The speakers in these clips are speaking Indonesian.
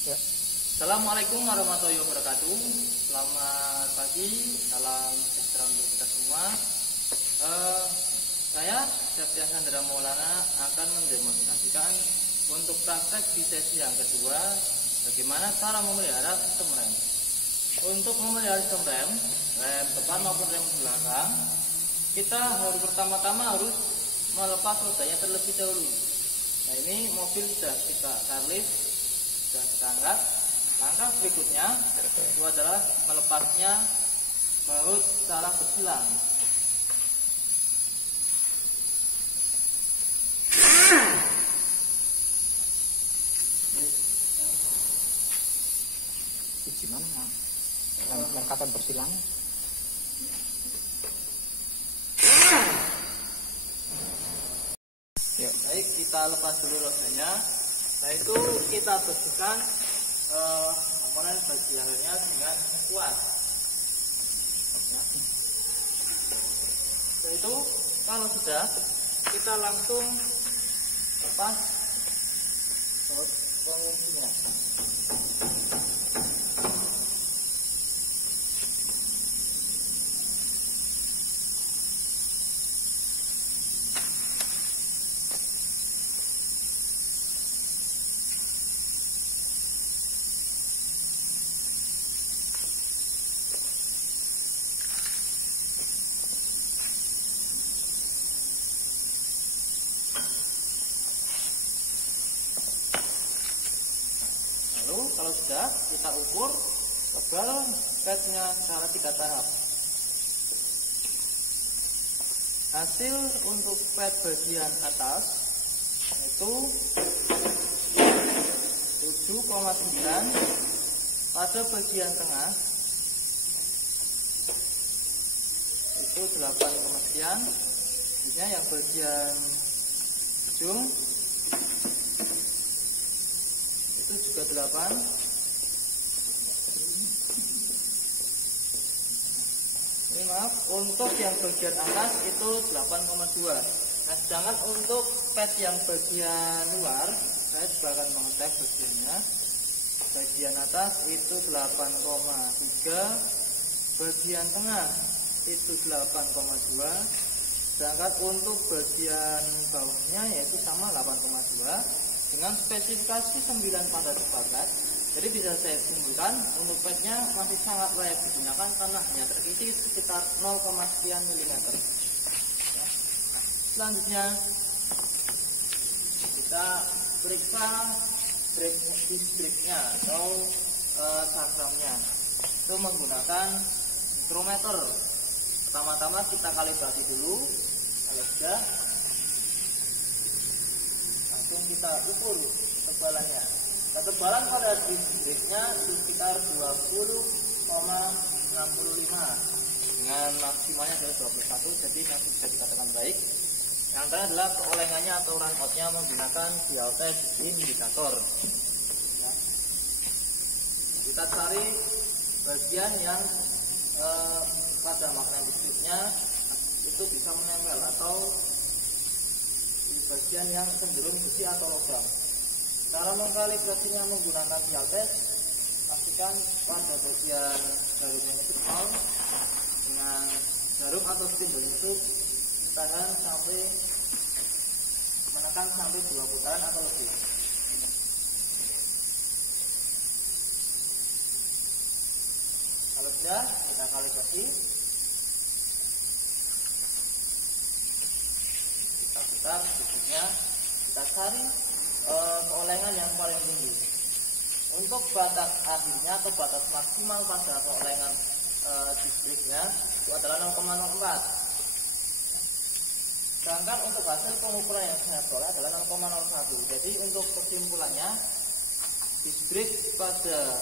Ya. Assalamualaikum warahmatullahi wabarakatuh. Selamat pagi, salam sejahtera untuk kita semua. Saya Septian Sandra Maulana akan mendemonstrasikan untuk praktek di sesi yang kedua bagaimana cara memelihara sistem rem. Untuk memelihara sistem rem depan maupun rem belakang, kita pertama-tama harus melepas rodanya terlebih dahulu. Nah, ini mobil sudah kita karlis, sudah kita angkat. Langkah berikutnya itu adalah melepasnya baut secara bersilang. Gimana kapan bersilang? Ya. Baik, kita lepas dulu rodanya. Nah, itu kita bersihkan komponen bagiannya dengan kuat. Ya. Setelah itu kalau sudah, kita langsung lepas baut penguncinya. Lalu kalau sudah, kita ukur tebal pednya secara 3 tahap. Hasil untuk ped bagian atas itu 7,9, pada bagian tengah itu 8, sekian. Ini yang bagian ujung itu juga 8. Ini maaf, untuk yang bagian atas itu 8,2. Nah, sedangkan untuk ped yang bagian luar, saya juga akan mengecek bagiannya. Bagian atas itu 8,3, bagian tengah itu 8,2, sedangkan untuk bagian bawahnya yaitu sama 8,2 dengan spesifikasi 9 pada sepakat. Jadi bisa saya simpulkan untuk pednya masih sangat layak digunakan karena hanya terisi sekitar 0, sekian mm. Ya. Nah, selanjutnya kita periksa brake-nya atau sakramnya. Itu menggunakan mikrometer. Pertama-tama kita kalibrasi dulu. Kalau sudah, langsung kita ukur ketebalannya. Ketebalan pada brake-nya sekitar 20,65 dengan maksimalnya adalah 21, jadi masih bisa dikatakan baik. Yang terakhir adalah keolengannya atau run out-nya menggunakan dial test indikator. Ya. Kita cari bagian yang pada magnetisnya itu bisa menempel atau di bagian yang cenderung besi atau logam. Cara mengkalibrasinya menggunakan dial test, pastikan pada bagian jarumnya itu nol dengan jarum atau spindle itu tahan sampai menekan sampai 2 putaran atau lebih. Kalau sudah, kita kalibrasi. Kita putar sedikitnya, kita cari keolengan yang paling tinggi. Untuk batas akhirnya atau batas maksimal pada keolengan distriknya itu adalah 0,04. Sedangkan untuk hasil pengukuran yang saya peroleh adalah 0,01. Jadi untuk kesimpulannya, distrik pada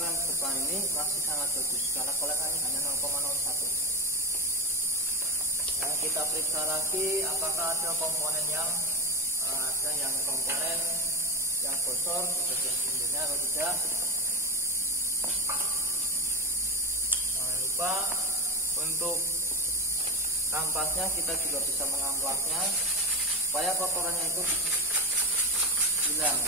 rem depan ini masih sangat bagus karena kolekannya hanya 0,01. Nah, kita periksa lagi apakah ada komponen yang komponen yang bocor di bagian pinggirnya atau tidak. Jangan lupa untuk kampasnya kita juga bisa mengamplasnya supaya kotorannya itu hilang.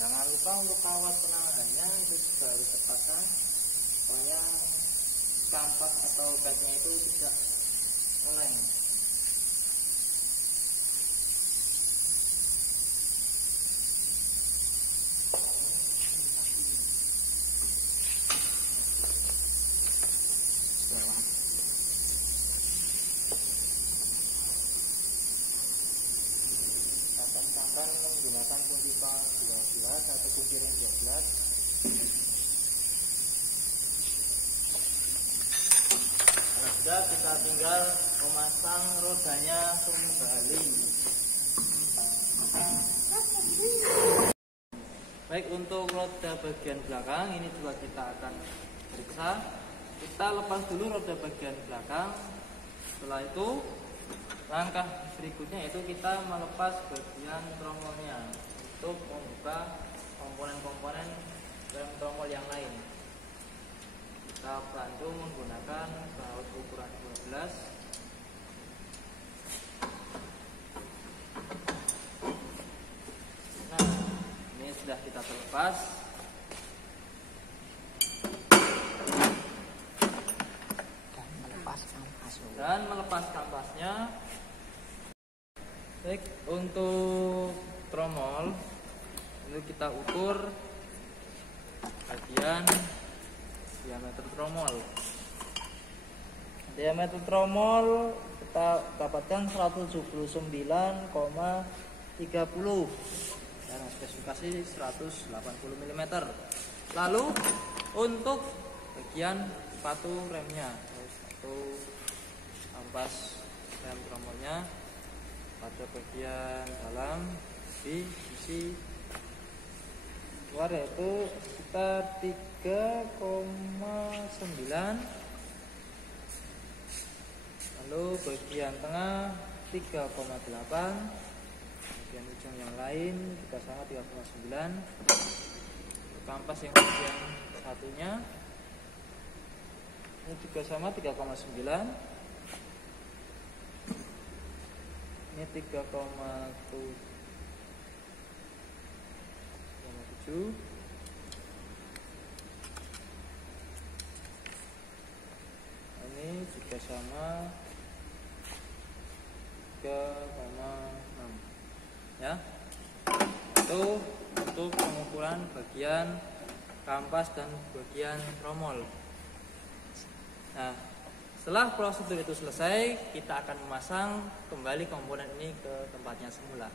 Jangan lupa untuk kawat penanganannya itu juga harus terpasang supaya kampas atau petnya itu tidak oleng. Tambahkan menggunakan kunci pas 12 atau kunci ring 12. Nah, sudah kita tinggal memasang rodanya kembali. Baik, untuk roda bagian belakang ini juga kita akan periksa. Kita lepas dulu roda bagian belakang. Setelah itu langkah berikutnya yaitu kita melepas bagian tromolnya untuk membuka komponen-komponen rem tromol yang lain. Kita bantu menggunakan baut ukuran 12. Nah, ini sudah kita terlepas. Dan melepas kampasnya. Baik, untuk tromol itu kita ukur bagian diameter tromol. Diameter tromol kita dapatkan 179,30 dan spesifikasi 180 mm. Lalu untuk bagian sepatu remnya, satu kampas rem tromolnya pada bagian dalam di sisi luar yaitu sekitar 3,9, lalu bagian tengah 3,8, bagian ujung yang lain juga sama 3,9. Kampas yang bagian satunya ini juga sama 3,9. Ini 3,7. Ini juga sama 3,6 ya. Itu untuk pengukuran bagian kampas dan bagian tromol. Nah, setelah prosedur itu selesai, kita akan memasang kembali komponen ini ke tempatnya semula.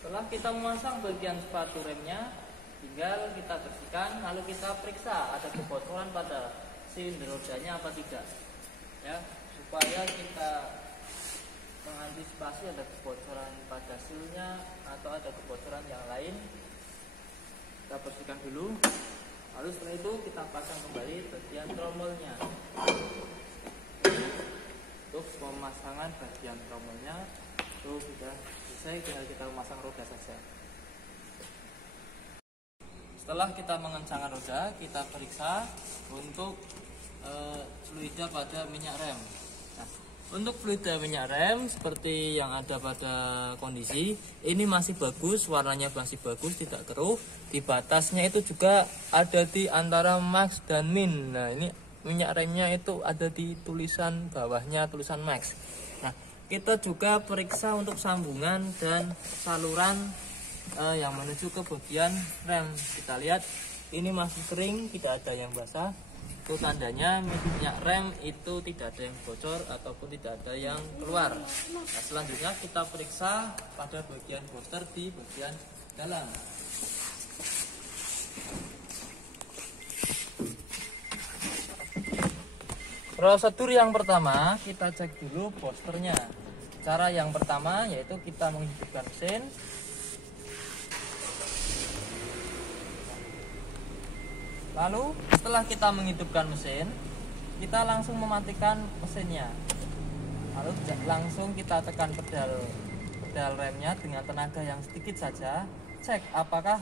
Setelah kita memasang bagian sepatu remnya, tinggal kita bersihkan, lalu kita periksa ada kebocoran pada silinder rodanya apa tidak, ya, supaya kita mengantisipasi ada kebocoran pada silnya atau ada kebocoran yang lain. Kita bersihkan dulu. Lalu setelah itu kita pasang kembali bagian tromolnya. Untuk pemasangan bagian tromolnya itu sudah selesai, tinggal kita memasang roda saja. Setelah kita mengencangkan roda, kita periksa untuk fluida pada minyak rem. Nah, untuk fluida minyak rem seperti yang ada pada kondisi ini masih bagus, warnanya masih bagus, tidak keruh. Di batasnya itu juga ada di antara max dan min. Nah, ini minyak remnya itu ada di tulisan bawahnya tulisan max. Nah, kita juga periksa untuk sambungan dan saluran yang menuju ke bagian rem. Kita lihat ini masih kering, tidak ada yang basah. Itu tandanya minyak rem itu tidak ada yang bocor ataupun tidak ada yang keluar. Nah, selanjutnya kita periksa pada bagian booster di bagian dalam. Prosedur yang pertama, kita cek dulu boosternya. Cara yang pertama yaitu kita menghidupkan mesin. Lalu setelah kita menghidupkan mesin, kita langsung mematikan mesinnya. Lalu langsung kita tekan pedal remnya dengan tenaga yang sedikit saja. Cek apakah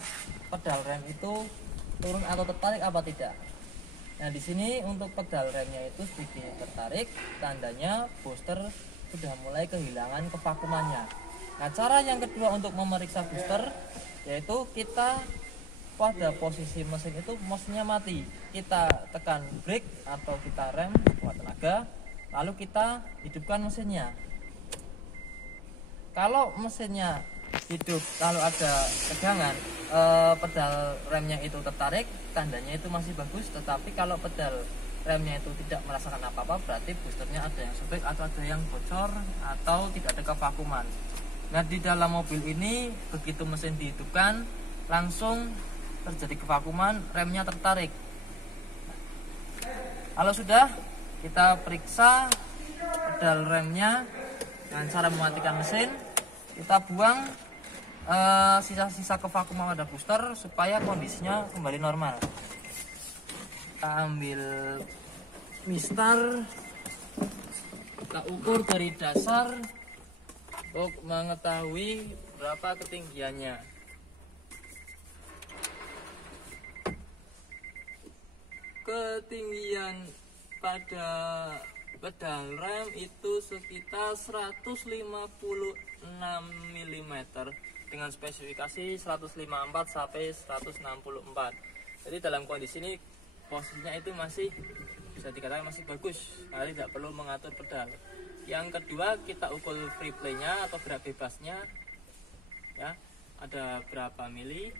pedal rem itu turun atau tertarik apa tidak. Nah, di sini untuk pedal remnya itu sedikit tertarik, tandanya booster sudah mulai kehilangan kevakumannya. Nah, cara yang kedua untuk memeriksa booster yaitu kita pada posisi mesin itu mesinnya mati, kita tekan brake atau kita rem kuat tenaga, lalu kita hidupkan mesinnya. Kalau mesinnya hidup, kalau ada tegangan, pedal remnya itu tertarik, tandanya itu masih bagus. Tetapi kalau pedal remnya itu tidak merasakan apa-apa, berarti boosternya ada yang sobek atau ada yang bocor atau tidak ada kevakuman. Nah, di dalam mobil ini begitu mesin dihidupkan langsung terjadi kevakuman, remnya tertarik. Kalau sudah, kita periksa pedal remnya dengan cara mematikan mesin. Kita buang sisa-sisa kevakuman pada booster supaya kondisinya kembali normal. Kita ambil mistar, kita ukur dari dasar untuk mengetahui berapa ketinggiannya. Ketinggian pada pedal rem itu sekitar 156 mm dengan spesifikasi 154 sampai 164. Jadi dalam kondisi ini posisinya itu masih bisa dikatakan masih bagus, karena tidak perlu mengatur pedal. Yang kedua, kita ukur free play-nya atau gerak bebasnya, ya, ada berapa mili.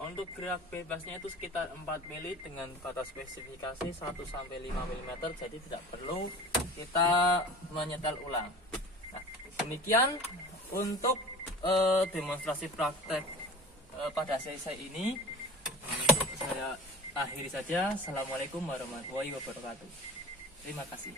Untuk gerak bebasnya itu sekitar 4 mili dengan batas spesifikasi 1 sampai 5 mm, jadi tidak perlu kita menyetel ulang. Nah, demikian untuk demonstrasi praktek pada sesi ini. Untuk saya akhiri saja. Assalamualaikum warahmatullahi wabarakatuh. Terima kasih.